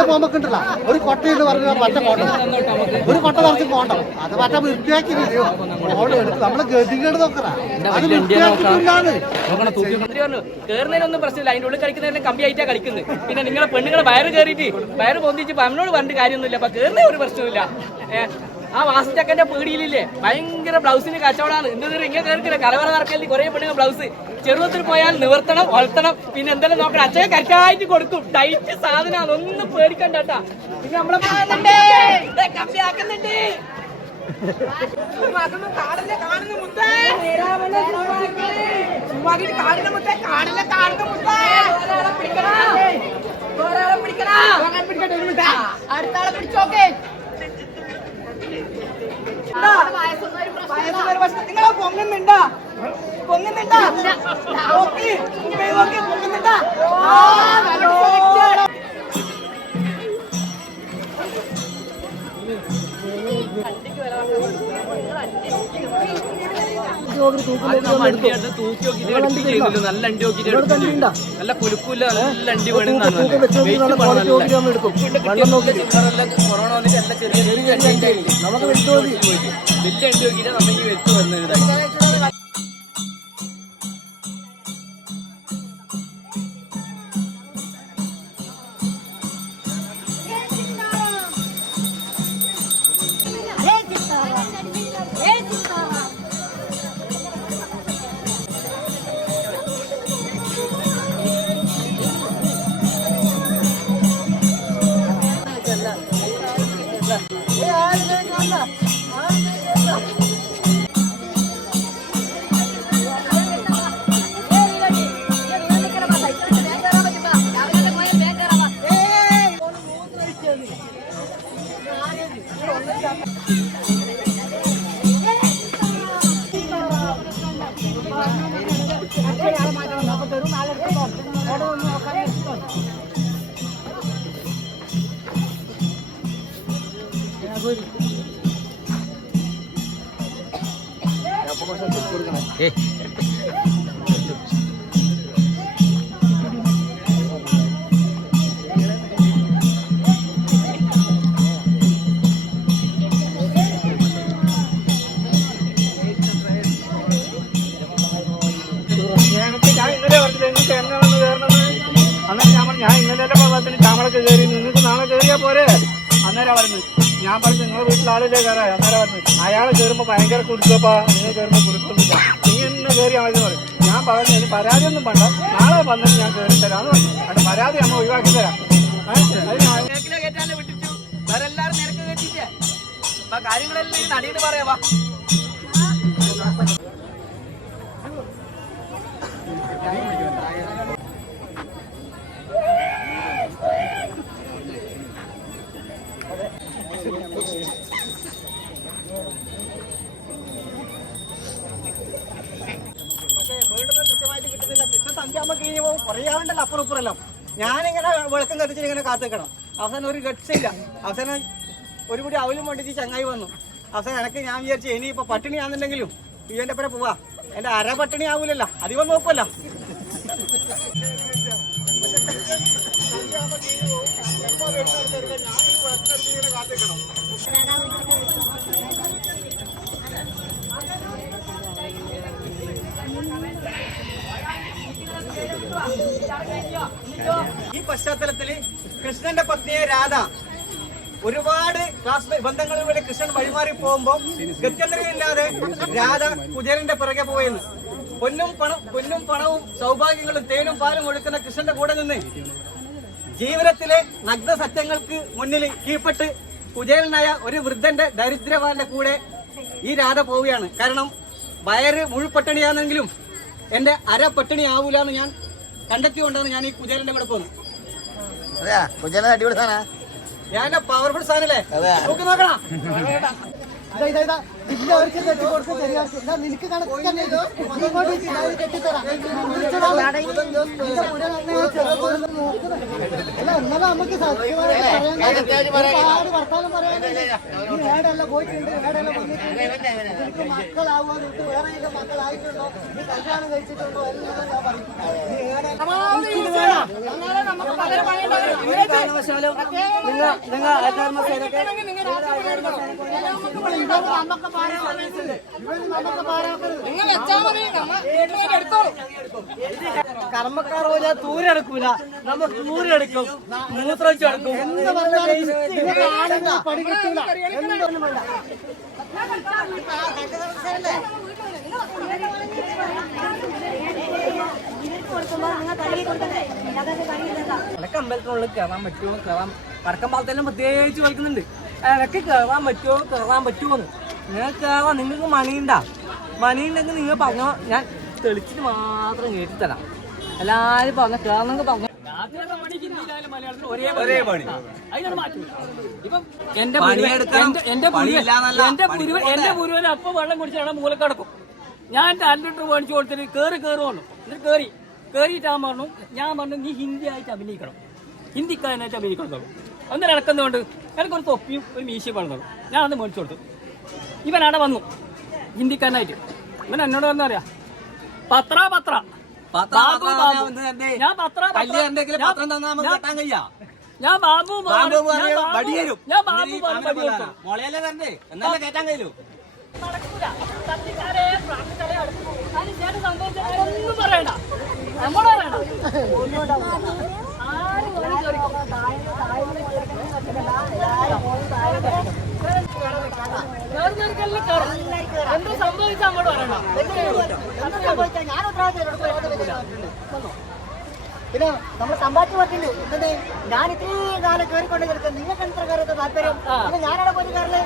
അവിടെ പോകുമ്പോ ഉണ്ടല്ല ഒരു കൊട്ടയെന്ന് പറഞ്ഞ മറ്റ പോകണം, ഒരു കൊട്ട നിറച്ച് പോകണ്ടോ, അത് മറ്റേ വൃത്തിയാക്കി നമ്മള് ഗതികേട് നോക്കണം. അത് കേറുന്നതിനൊന്നും പ്രശ്നമില്ല, അതിന്റെ ഉള്ളിൽ കളിക്കുന്നതിന് കമ്പി ആയിട്ടാ കളിക്കുന്നത്. പിന്നെ നിങ്ങളെ പെണ്ണുങ്ങളെ വയറ് കയറിയിട്ട് വയറ് പൊന്തിച്ച് അവനോട് പറഞ്ഞിട്ട് കാര്യമൊന്നുമില്ല. അപ്പൊ കേറുന്ന ഒരു പ്രശ്നമില്ല. ആ വാസിച്ചക്കന്റെ പീടിയിലില്ലേ ഭയങ്കര ബ്ലൗസിന് കച്ചവടമാണ്. എന്ത് ഇങ്ങനെ കേൾക്കില്ല, കലവറ നടക്കലിൽ കുറെ പെണ്ണുങ്ങൾ ബ്ലൗസ് ചെറുപ്പത്തിൽ പോയാൽ നിവർത്തണം, വളർത്തണം, പിന്നെ എന്തെല്ലാം നോക്കണം. അച്ഛൻ കറക്റ്റായിട്ട് കൊടുക്കും. ടൈറ്റ് സാധനമാണ്, ഒന്നും പേടിക്കണ്ടാ. പിന്നെ നമ്മളെ കമ്പി ആക്കുന്നുണ്ട്. അടുത്താളെ പിടിച്ചോക്കെ. നിങ്ങളെ പൊങ്ങുന്നുണ്ടോ? പൊങ്ങുന്നുണ്ടോ? പൊങ്ങുന്നുണ്ടോ? നല്ല അണ്ടി നോക്കിട്ട് നല്ല കുലുക്കൂല്ല, നല്ല അണ്ടി വേണം. കൊറോണ വന്നിട്ട് എല്ലാ ചെറിയ ചെറിയ അണ്ടി നമുക്ക് വലിയ അണ്ടി നോക്കിയിട്ട് നമുക്ക് വെച്ച് വന്നത്. ഞാൻ ഇന്നലെ ഭാഗത്തിന് ചാമളൊക്കെ കയറി, നിങ്ങൾക്ക് നാളെ കയറിയാ പോരെ. അന്നേരം പറഞ്ഞു, ഞാൻ പറഞ്ഞു നിങ്ങളുടെ വീട്ടിൽ ആളില്ലേ കയറാൻ. അന്നേരം പറഞ്ഞു അയാളെ കയറുമ്പോൾ ഭയങ്കര കുടുക്കപ്പാ, നിങ്ങൾ കയറുമ്പോൾ കുടുക്കൊന്നുമില്ല, നീ എന്നെ കയറിയാൽ മതി പറഞ്ഞു. ഞാൻ പറഞ്ഞു എനിക്ക് പരാതി ഒന്നും വേണ്ട, നാളെ വന്നിട്ട് ഞാൻ കയറി തരാന്ന് പറഞ്ഞു. അവിടെ പരാതി നമ്മൾ ഒഴിവാക്കി തരാം. കാര്യങ്ങളെല്ലാം നടിയെന്ന് പറയാ. പറയാണ്ടല്ലോ അപ്പുറം ഇപ്പുറല്ലോ. ഞാനിങ്ങനെ വിളക്കം കത്തിച്ചിട്ട് ഇങ്ങനെ കാത്തിക്കണം. അവസാനം ഒരു രക്ഷയില്ല. അവസാനം ഒരു കൂടി അവലും വേണ്ടിട്ട് ചങ്ങായി വന്നു. അവസാനം എനിക്ക് ഞാൻ വിചാരിച്ചു ഇനിയിപ്പോൾ പട്ടിണിയാണെന്നുണ്ടെങ്കിലും ഇവൻ്റെ പേരെ പോവാ, എൻ്റെ അര പട്ടിണി ആവൂലല്ലോ, അധികം നോക്കുമല്ലോ. ഈ പശ്ചാത്തലത്തില് കൃഷ്ണന്റെ പത്നിയെ രാധ ഒരുപാട് ക്ലാസ് ബന്ധങ്ങളിലൂടെ കൃഷ്ണൻ വഴിമാറി പോകുമ്പോ ഗത്യന്തരമില്ലാതെ രാധ കുചേലന്റെ പിറകെ പോയെന്ന്. പൊന്നും പണവും സൗഭാഗ്യങ്ങളും തേനും പാലും ഒഴുക്കുന്ന കൃഷ്ണന്റെ കൂടെ നിന്ന് ജീവിതത്തിലെ നഗ്ന സത്യങ്ങൾക്ക് മുന്നിൽ കീഴ്പ്പെട്ട് കുചേലനായ ഒരു വൃദ്ധന്റെ ദരിദ്രവാന്റെ കൂടെ ഈ രാധ പോവുകയാണ്. കാരണം വയറ് മുഴുപട്ടിണിയാണെങ്കിലും എന്റെ അര പട്ടിണി ആവൂലെന്ന് ഞാൻ കണ്ടെത്തിക്കൊണ്ടാണ് ഞാൻ ഈ കുചേലന്റെ കൂടെ പോകുന്നത്. ഞാൻ പവർഫുൾ സാധനല്ലേ, നോക്കണം. അവർക്ക് കെട്ടിക്കൊടുത്ത് ശരിയാക്കി നിനക്ക് കണക്കന്നെ കെട്ടിത്തരാം എന്നാലും നമുക്ക് ഒരുപാട് വർത്താനം പറയാനില്ല. നീ ഏടല്ല പോയിട്ടുണ്ട്, ഏടല്ല വന്നിട്ടുണ്ട്, നിനക്ക് മക്കളാവോ, നിനക്ക് വേറെ മക്കളായിട്ടുണ്ടോ, നീ കല്യാണം കഴിച്ചിട്ടുണ്ടോ എല്ലാം ഞാൻ പറയും. നീ കർമ്മക്കാരോ ഞാൻ തൂരെടുക്കൂല, നമ്മ തൂരെടുക്കും, മൂത്രടിച്ചെടുക്കും. എന്ത് പറഞ്ഞാലും പണി കിട്ടൂല. എന്തൊന്നും വേണ്ട. എനക്ക് അമ്പലത്തിനുള്ളിൽ കയറാൻ പറ്റുമോ, വടക്കം പാലത്തെല്ലാം പ്രത്യേകിച്ച് കളിക്കുന്നുണ്ട്. എനക്ക് കയറാൻ പറ്റുമോ നിങ്ങൾക്ക് കയറാം. നിങ്ങൾക്ക് മണിയുണ്ടെങ്കിൽ നിങ്ങൾ പറഞ്ഞോ, ഞാൻ തെളിച്ചിട്ട് മാത്രം കേട്ടിത്തരാം. എല്ലാരും പറഞ്ഞ കയറണമെങ്കിൽ പറഞ്ഞു. ഒരേ പണി അതിനൊന്നും മാറ്റൂല. ഇപ്പം എന്റെ പുരുവൻ അപ്പം വെള്ളം കുടിച്ചാണ് മൂലക്കടക്കും. ഞാൻ 2 ലിറ്റർ മേടിച്ചു കൊടുത്തിട്ട് കയറുവാണു. എന്നിട്ട് കയറിയിട്ടാൻ പറഞ്ഞു. ഞാൻ പറഞ്ഞു നീ ഹിന്ദി ആയിട്ട് അഭിനയിക്കണം, ഹിന്ദിക്കാരനായിട്ട് അഭിനയിക്കണം. ഒന്നിനും ഇടക്കുന്നതുകൊണ്ട് എനിക്കൊരു തൊപ്പിയും ഒരു മീശയും വളർന്നു. ഞാൻ അത് മേടിച്ചു കൊടുത്തു. ഇവൻ അവിടെ വന്നു ഹിന്ദിക്കാരനായിട്ട്. ഇവൻ എന്നോട് വന്നു പറയാ പത്ര ഞാൻ പത്ര ഞാൻ ബാബു നടക്കൂല. തട്ടിക്കാരെ പ്രാർത്ഥിക്കാരെ അടുത്തു. അതിന് ചേട്ടൻ സംഭവിച്ചൊന്നും പറയണ്ട, നമ്മോട് പറയണ്ട. എന്തോ സംഭവിച്ച അങ്ങോട്ട് പറയണ്ട. പിന്നെ നമ്മൾ സമ്പാദിച്ചു പറ്റില്ല. ഞാൻ ഇത്രയും കാലം കയറിക്കൊണ്ട് കിടക്കുന്നത് നിങ്ങൾക്ക് എത്ര കയറത്തെ താല്പര്യം? ഞാനവിടെ പോയി കയറില്ലേ?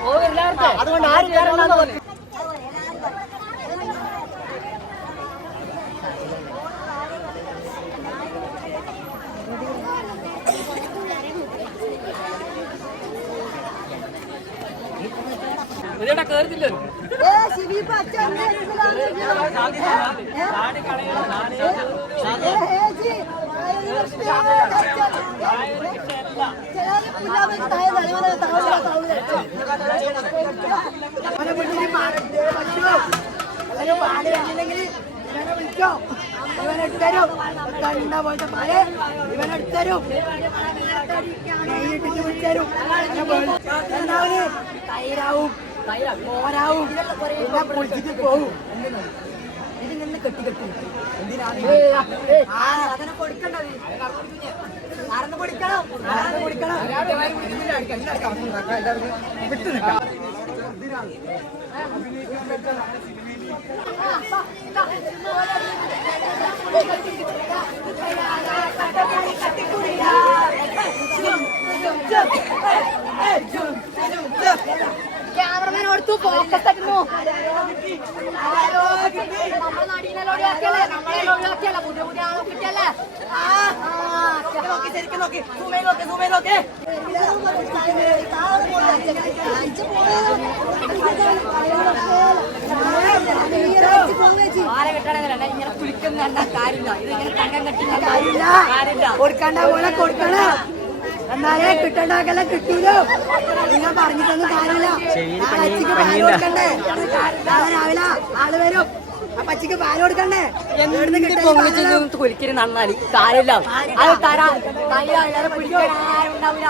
അതുകൊണ്ട് ആരും കയറണ്ടെന്ന് പറഞ്ഞു. കേറില്ല. ഇവനെടുത്തരും കണ്ട പോലത്തെ പല ഇവനെടുത്തരും നെയ്യിട്ടിട്ട് വിളിച്ചരും. തൈരാവും മോരാവും പിന്നെ പൊളിച്ചിട്ട് പോവും. ഇതിങ്ങനെ കെട്ടി എന്തിനാണ് അതിനെ കൊടുക്കണ്ടത്? മറന്ന് പൊടിക്കണം. വിട്ടു നിൽക്കാം. ക്യാമറമാൻ കൊടുത്തു ഫോക്കസ് ആക്കുന്നു. നമ്മളെ നടികളെ ഒഴിവാക്കിയല്ല, പുതിയ ആളെ കിട്ടിയല്ലേ. ശരിക്കും നോക്കി നോക്കി ആരെ കിട്ടണമെന്നല്ല, ഇങ്ങനെ കുളിക്കുന്ന കാര്യമില്ല. ഇതിങ്ങനെ തങ്കം കെട്ടില്ല കാര്യമില്ല. കൊടുക്കണ്ട പോലെ കൊടുക്കണം. എന്നാലേ കിട്ടണ്ടാക്കെല്ലാം കിട്ടൂലോ. നിങ്ങൾ പറഞ്ഞിട്ടൊന്നും കാര്യമില്ല. പച്ചക്ക് പാല് കൊടുക്കണ്ടേ? രാവിലെ ആള് വരും. ആ പച്ചക്ക് പാല് കൊടുക്കണ്ടേ? കുലിക്കരി നന്നാല് കാര്യമില്ല. അത് തരാം. പിടിക്കാൻ ആരും ഉണ്ടാവില്ല.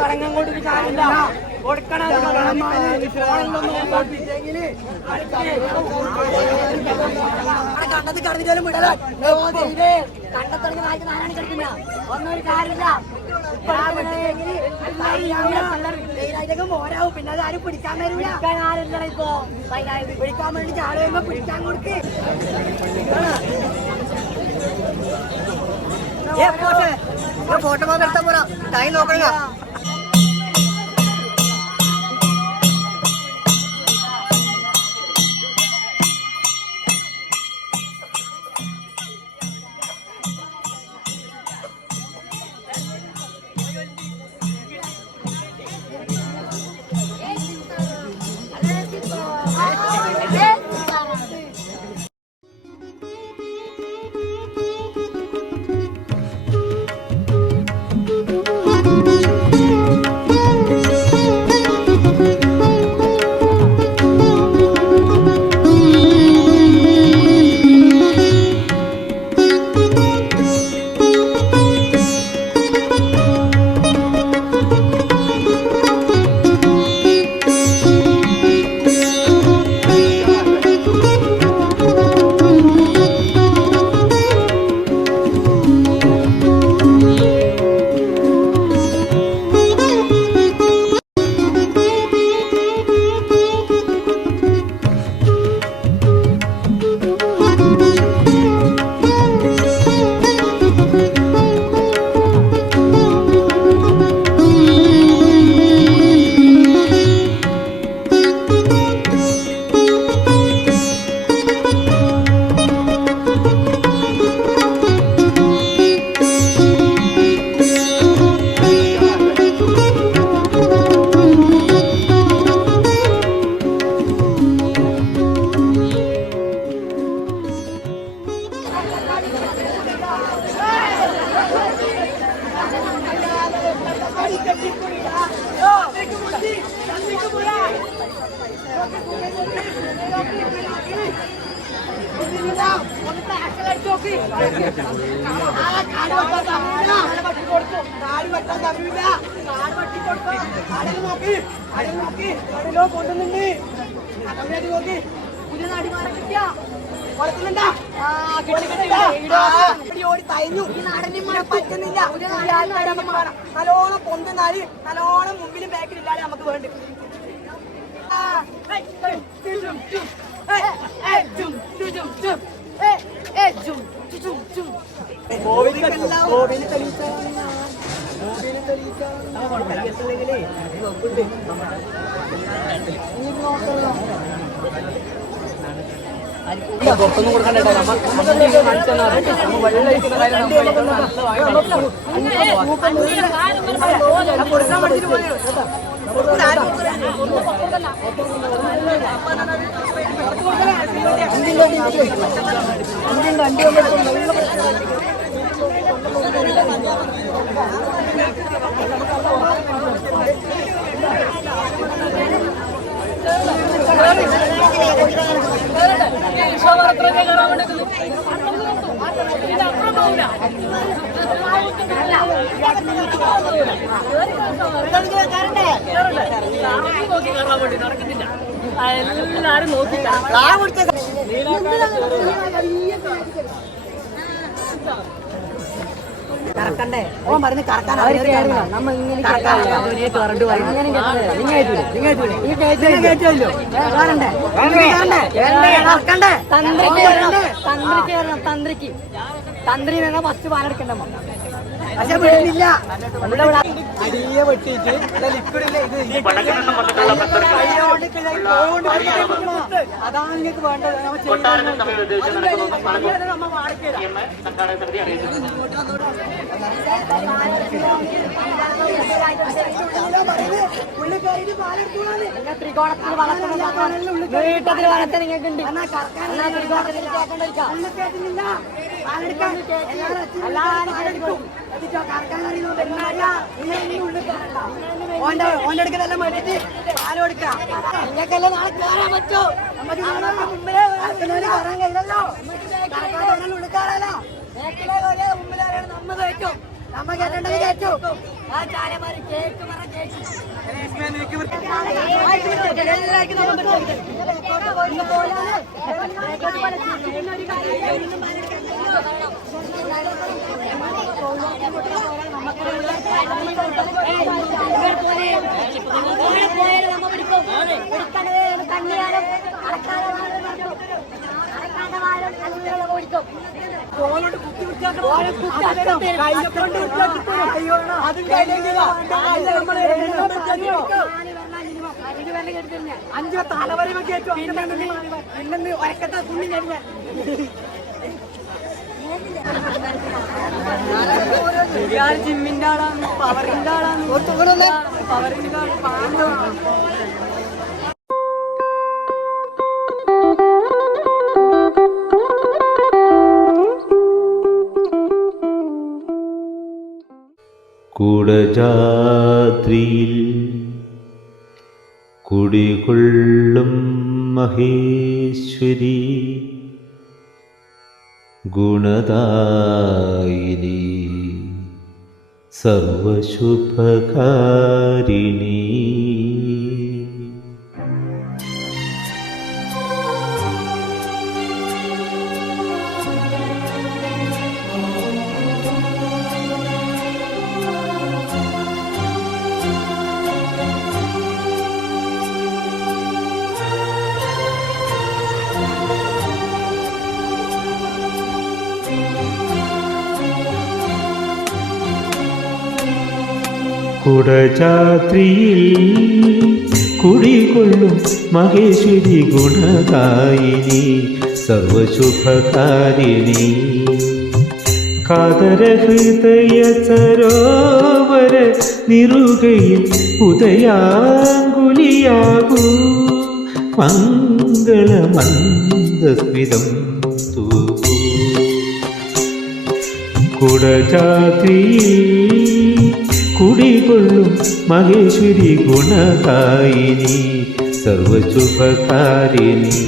തടങ്ങം കൊടുത്ത് കാര്യമില്ല. കൊടുക്കണം. കണ്ടത് കടന്നിട്ടാലും വിടലോ. കണ്ടെത്തണെങ്കിൽ നായ്ക്ക് നാരായണി കളിക്കുന്ന ഒന്നൊരു കാര്യമില്ല. മോരാവും. പിന്നെ അത് ആരും പിടിക്കാൻ വരില്ല. ആരില്ല ഇപ്പൊ പിടിക്കാൻ വേണ്ടി ചാട് വരുമ്പോ പിടിക്കാൻ കൊടുക്ക്. ഫോട്ടോ മാത്രം എടുത്താൽ പോരാ. ടൈം നോക്കണ. പുതിയ നടിമാരെ കിട്ടിയ ഓടി തയഞ്ഞു. ഈ നാടന്മാരെ പറ്റുന്നില്ല. നല്ലോണം പൊന്തുന്നാല് നല്ലോണം മുമ്പിലും ബാക്കിലില്ലാതെ നമുക്ക് വേണ്ടി. പുറത്തൊന്നും കൊടുക്കണ്ടോ നമ്മൾ വെള്ളം കഴിക്കുന്ന നടക്കുന്നില്ല. എല്ലാരും നോക്കിട്ടാ കറക്കണ്ടേ? ഓ മരുന്ന് കറക്കാൻ നമ്മ ഇങ്ങനെ തന്ത്രിക്ക് തന്ത്രി വേണം ഫസ്റ്റ് പാലെടുക്കണ്ട. പക്ഷെ വിടുന്നില്ല. അടിയെ വെട്ടിയിട്ട് അതാണ് നിങ്ങൾക്ക് വേണ്ടത്. ത്രികോണത്തിൽ വീട്ടത്തിൽ വളർത്താൻ നിങ്ങൾക്കുണ്ട്. ഓന്റെ അടുക്കലെല്ലാം വേണ്ടിട്ട് പാല് കൊടുക്കാം. നിങ്ങൾക്കെല്ലാം നാളെ കയറാൻ പറ്റൂ. നമുക്ക് മുമ്പിലേ കയറാൻ കഴിയില്ലല്ലോ. ഉള്ളിക്കാറല്ലോ. മുമ്പിലാണ് നമ്മ കയറ്റും. നമ്മ കേട്ടേണ്ടത് കയറ്റും. ആ ചാരമാര് കേക്ക് പറ കേക്ക് അഞ്ചോ തലവരെ പിന്നെ ഒരക്കത്തെ തുണി കഴിഞ്ഞ ജിമ്മിന്റെ ആളാണ്, പവറിന്റെ ആളാണ്, പവറിന്റെ ആള്. കുടജാദ്രിയിൽ കുടികൊള്ളും മഹേശ്വരി ഗുണദായിനി സർവശുഭകാരിണി. കുടജാദ്രിയിൽ കുടികൊള്ളും മഹേശ്വരി ഗുണദായിനി സർവശുഭകാരിണി. കാതര ഹൃദയ സരോവര നിറുകയിൽ ഉദയാങ്കുലിയാകൂ മംഗളമന്ദസ്മിതം തൂകൂ. കുടജാദ്രിയിൽ കുടികൊള്ളും മഹേശ്വരി ഗുണദായിനി സർവശുഭകാരിണി.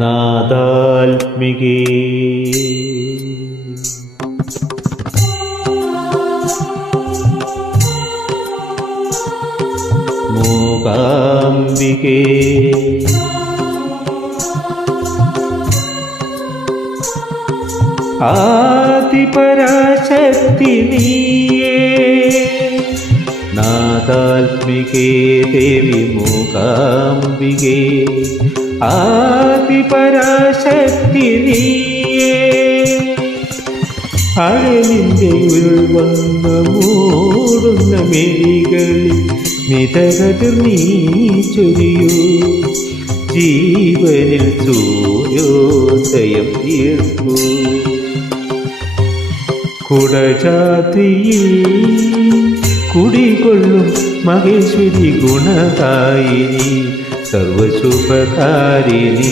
നാദാത്മികേ മൂകാംബികേ ആദിപരാശക്തി നീയേ നാദാത്മികേ ദേവി മൂകാംബികേ ആദിപരാശക്തി നീയേ അഴലിൻ്റെ ഉൾവന്ന മൂടുന്ന മെഴികളിൽ നിതകതിർ നീ ചൊരിയൂ ജീവനിൽ സൂര്യോദയം തീർക്കൂ കുടജാതിയിൽ കുടികൊള്ളും മഹേശ്വരി ഗുണകായിനി സർവശുഭകാരിണി